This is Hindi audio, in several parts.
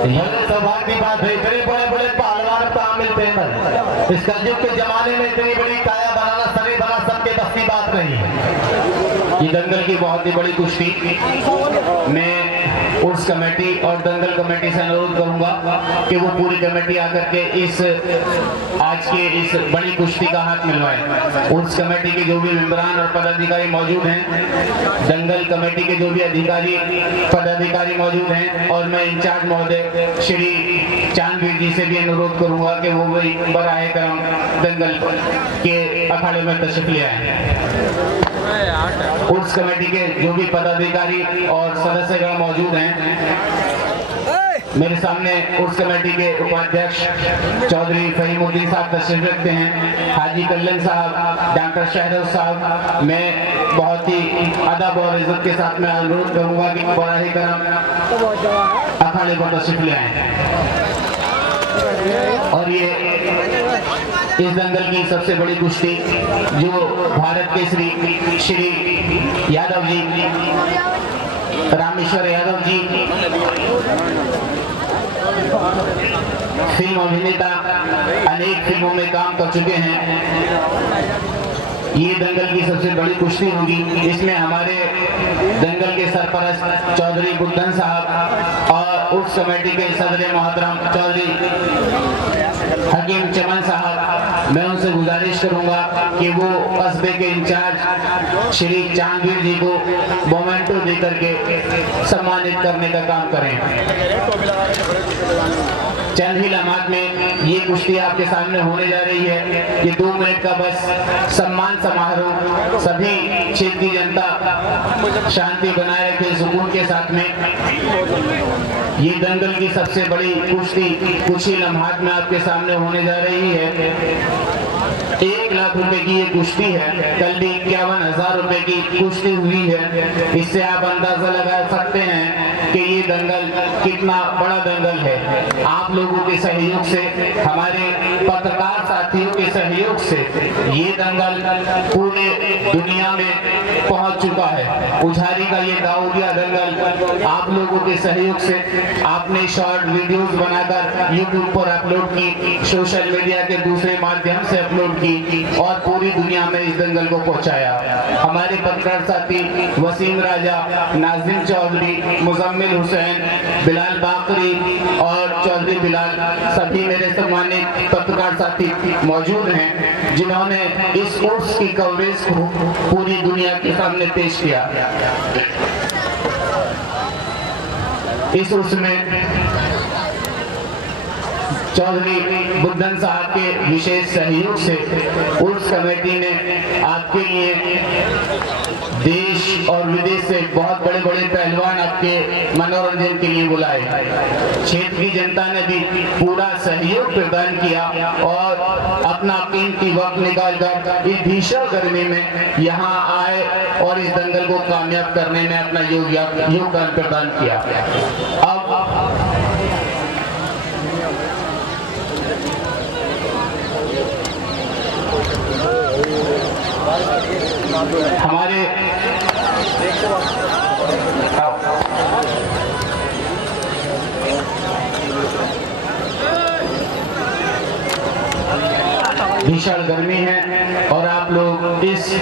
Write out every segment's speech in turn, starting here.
सौभाग्य की बात है, इतने बड़े बड़े पहलवान कहाँ मिलते हैं। इस कलयुग के जमाने में इतनी बड़ी काया बनाना, शरीर बना सबके बस की बात नहीं है। ये दंगल की बहुत ही बड़ी कुश्ती मैं उर्स कमेटी और दंगल कमेटी से अनुरोध करूंगा कि वो पूरी कमेटी आकर के इस आज के इस बड़ी कुश्ती का हाथ मिलवाए। उर्स कमेटी के जो भी मेंबरान और पदाधिकारी मौजूद हैं, दंगल कमेटी के जो भी अधिकारी पदाधिकारी मौजूद हैं, और मैं इंचार्ज महोदय श्री चांदवीर जी से भी अनुरोध करूंगा कि वो भी बराह करम दंगल के अखाड़े में तशरीफ ले आए। उर्स कमेटी के जो भी पदाधिकारी और सदस्यगण मौजूद हैं, मेरे सामने उर्स कमेटी के उपाध्यक्ष चौधरी फहीमुद्दीन साहब तशरीफ रखते हैं, हाजी कल्लन साहब, डॉक्टर शहरोज साहब। मैं बहुत ही अदब और इज्जत के साथ में अनुरोध करूंगा कि बराह करम अखाड़े पर तशरीफ ले आए। और ये इस दंगल की सबसे बड़ी कुश्ती जो भारत के श्री यादव जी, रामेश्वर यादव जी, फिल्म अभिनेता, अनेक फिल्मों में काम कर चुके हैं। ये दंगल की सबसे बड़ी कुश्ती होगी। इसमें हमारे दंगल के सरपरस्त चौधरी बुद्धन साहब और उस कमेटी के सदर मोहतरम चौधरी हकीम चमन साहब, मैं उनसे गुजारिश करूंगा कि वो कस्बे के इंचार्ज श्री चांदवीर जी को मोमेंटो देकर के सम्मानित करने का काम करें। चंद ही लम्हात में ये कुश्ती आपके सामने होने जा रही है। ये 2 मिनट का बस सम्मान समारोह, सभी क्षेत्र की जनता शांति बनाए रखे सुकून के साथ में। ये दंगल की सबसे बड़ी कुश्ती कुछ ही लम्हात में आपके सामने होने जा रही है। 1 लाख रुपए की ये कुश्ती है। कल भी 51,000 रुपए की कुश्ती हुई है। इससे आप अंदाजा लगा सकते हैं कि ये दंगल कितना बड़ा दंगल है। आप लोगों के सहयोग से, हमारे पत्रकार साथियों के सहयोग से ये दंगल पूरे दुनिया में पहुंच चुका है। उझारी का ये दाऊदिया दंगल आप लोगों के सहयोग से आपने शॉर्ट वीडियोस बनाकर यूट्यूब पर अपलोड की, सोशल मीडिया के दूसरे माध्यम से अपलोड की और पूरी दुनिया में इस दंगल को पहुंचाया। हमारे पत्रकार साथी वसीम राजा, नाजिम चौधरी, मुजम्मिल हुसैन, बिलाल बाकरी और चौधरी बिलाल, सभी मेरे सम्मानित पत्रकार साथी मौजूद हैं जिन्होंने इस उर्स की कवरेज को पूरी दुनिया के सामने पेश किया। इस उर्स में चौधरी बुद्धन साहब के विशेष सहयोग से उर्स कमेटी ने आपके लिए देश और विदेश से बहुत बड़े बड़े पहलवान आपके मनोरंजन के लिए बुलाए। क्षेत्र की जनता ने भी पूरा सहयोग प्रदान किया और अपना कीमती वक्त निकालकर इस भीषण गर्मी में यहाँ आए और इस दंगल को कामयाब करने में अपना योगदान प्रदान किया। अब हमारे भीषण गर्मी है और आप लोग इस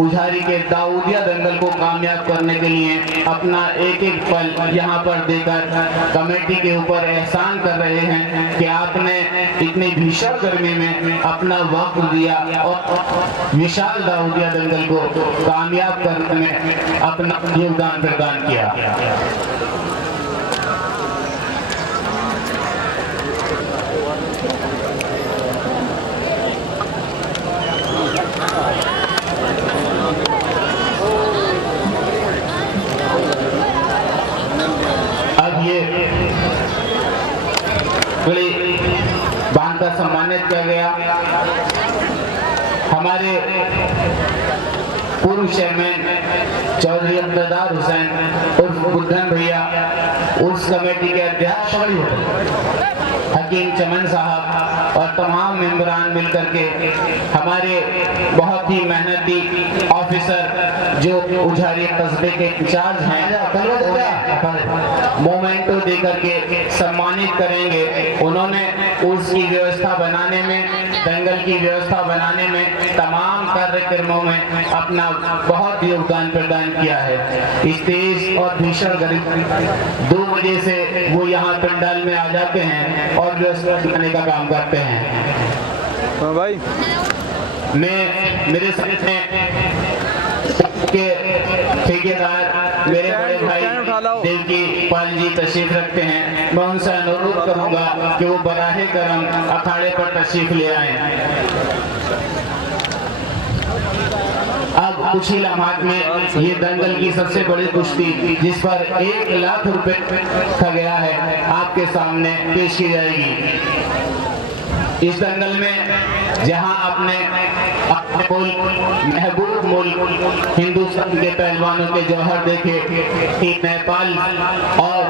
उझारी के दाऊदिया दंगल को कामयाब करने के लिए अपना एक एक पल यहाँ पर देकर कमेटी के ऊपर एहसान कर रहे हैं कि आपने इतनी भीषण गर्मी में अपना वक्त दिया और विशाल दाऊदिया दंगल को कामयाब करने में अपना योगदान प्रदान किया। उनका सम्मानित किया गया। हमारे पूर्व चेयरमैन चौधरी इक़्तिदार हुसैन उर्फ बुद्धन भैया, उस कमेटी के अध्यक्ष हकीम चमन साहब और तमाम मेंबरान मिलकर के हमारे बहुत ही मेहनती ऑफिसर जो उझारी कस्बे के इंचार्ज हैं मोमेंटो देकर के सम्मानित करेंगे। उन्होंने उसकी व्यवस्था बनाने में, दंगल की व्यवस्था बनाने में, तमाम कार्यक्रमों में अपना बहुत योगदान प्रदान किया है। इस तेज और भीषण गर्मी 2 बजे से वो यहाँ पंडाल में आ जाते हैं और व्यवस्था बनाने का काम करते हैं। भाई मेरे साथ के ठेकेदार मेरे बड़े भाई देवकी पाल जी तशरीफ रखते हैं। मैं उनसे अनुरोध करूंगा कि वो बराहे करम अखाड़े पर तशरीफ ले आए। अब कुछ ही लम्हात में ये दंगल की सबसे बड़ी कुश्ती, जिस पर 1 लाख रुपए रखा गया है, आपके सामने पेश की जाएगी। इस दंगल में जहां अपने मुल्क, महबूब मुल्क हिंदुस्तान के पहलवानों के जौहर देखे, नेपाल और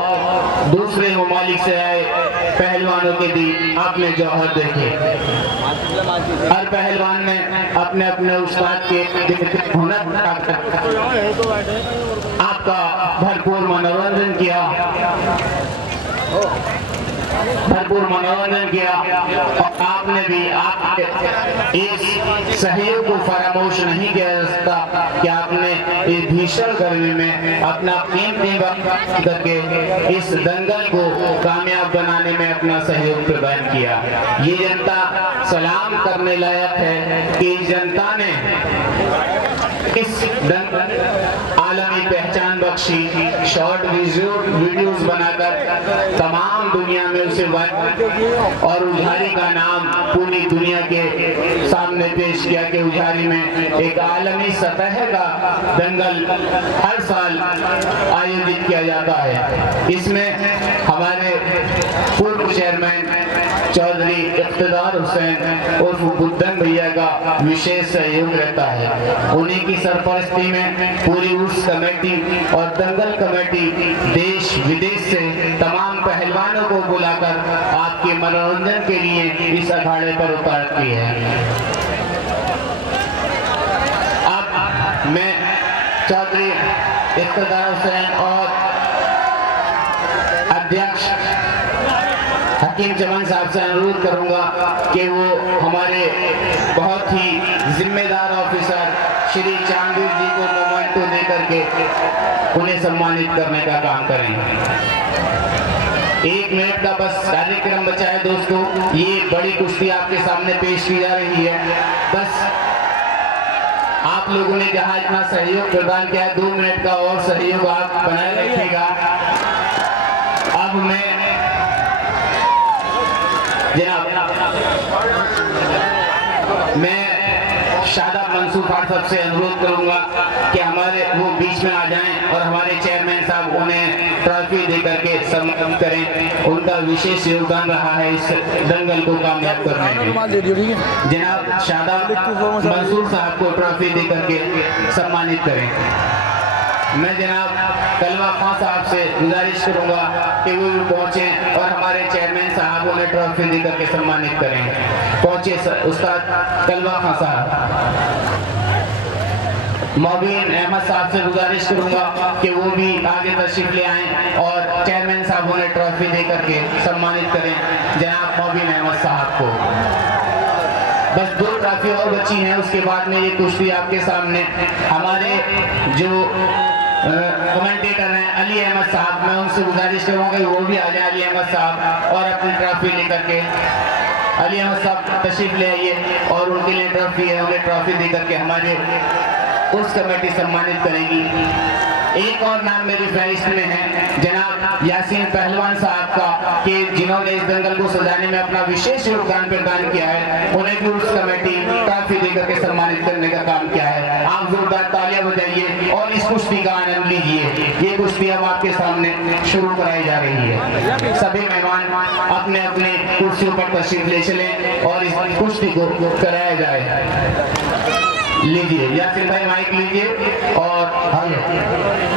दूसरे ममालिक से आए पहलवानों के भी आपने जौहर देखे। हर पहलवान ने अपने अपने उस्ताद के हुनर आपका भरपूर मनोरंजन किया, और आपने भी आपके इस सहयोग को फरामोश नहीं किया जा सकता कि आपने इस भीषण गर्मी में अपना कीमती वक्त करके इस दंगल को कामयाब बनाने में अपना सहयोग प्रदान किया। ये जनता सलाम करने लायक है कि इस जनता ने इस आलमी पहचान बख्शी, शॉर्ट वीडियोस बनाकर तमाम दुनिया में उसे वायरल और उझारी का नाम पूरी दुनिया के सामने पेश किया कि उझारी में एक आलमी सतह का दंगल हर साल आयोजित किया जाता है। इसमें हमारे पूर्व चेयरमैन चौधरी इक़्तिदार हुसैन उर्फ बुद्धन भैया का विशेष सहयोग रहता है। उन्हीं की सरपरस्ती में पूरी उर्स कमेटी और दंगल कमेटी देश विदेश से तमाम पहलवानों को बुलाकर आपके मनोरंजन के लिए इस अखाड़े पर उतारती है। अब मैं चौधरी इक़्तिदार हुसैन और अध्यक्ष हकीम चमन साहब से अनुरोध करूंगा कि वो हमारे बहुत ही जिम्मेदार ऑफिसर श्री चांदीर जी को मोमेंटो दे करके उन्हें सम्मानित करने का काम करें। 1 मिनट का बस कार्यक्रम बचा है दोस्तों। ये बड़ी कुश्ती आपके सामने पेश की जा रही है। बस आप लोगों ने जहां इतना सहयोग प्रदान किया है, 2 मिनट का और सहयोग आप बनाए रखिएगा। अब मैं शादाब मंसूर खान साहब से अनुरोध करूंगा कि हमारे वो बीच में आ जाएं और हमारे चेयरमैन साहब उन्हें ट्रॉफी देकर के सम्मानित करें। उनका विशेष योगदान रहा है इस दंगल को कामयाब करने में। जनाब शादाब मंसूर साहब को ट्रॉफी देकर के सम्मानित करें। मैं जनाब कलवा खां साहब से गुजारिश करूंगा कि वो भी पहुंचे और हमारे चेयरमैन साहब उन्हें ट्रॉफी देकर के सम्मानित करें। पहुंचे उस्ताद कलवा खां साहब। मोबिन अहमद साहब से गुजारिश करूंगा कि वो भी आगे तशरीफ ले आएं और चेयरमैन साहब उन्हें ट्रॉफी देकर के सम्मानित करें जनाब मोबिन अहमद साहब को। बस 2 ट्रॉफी और बची हैं, उसके बाद में ये कुश्ती आपके सामने। हमारे जो कमेंटेटर हैं अली अहमद साहब, मैं उनसे गुजारिश करूंगा कि वो भी आ जाए अली अहमद साहब और अपनी ट्रॉफी लेकर के। अली अहमद साहब तशरीफ ले आइए और उनके लिए ट्रॉफी है, उन्हें ट्रॉफी देकर के हमारे उस कमेटी सम्मानित करेगी। एक और नाम मेरी फहरिस्त में है जनाब यासीन पहलवान साहब का, कि जिन्होंने जिन्होंने इस दंगल को सजाने में अपना विशेष योगदान प्रदान किया है, उन्हें भी उस कमेटी ट्रॉफी देकर के सम्मानित करने का काम किया है। आप जोरदार तालियां बजाइए और इस कुश्ती का आनंद लीजिए। ये कुश्ती अब आपके सामने शुरू कराई जा रही है। सभी मेहमान अपने अपने कुर्सियों पर तशरीफ ले चलें और इस कुश्ती को कराया जाए। लीजिए यासिर भाई माइक लीजिए और आगे।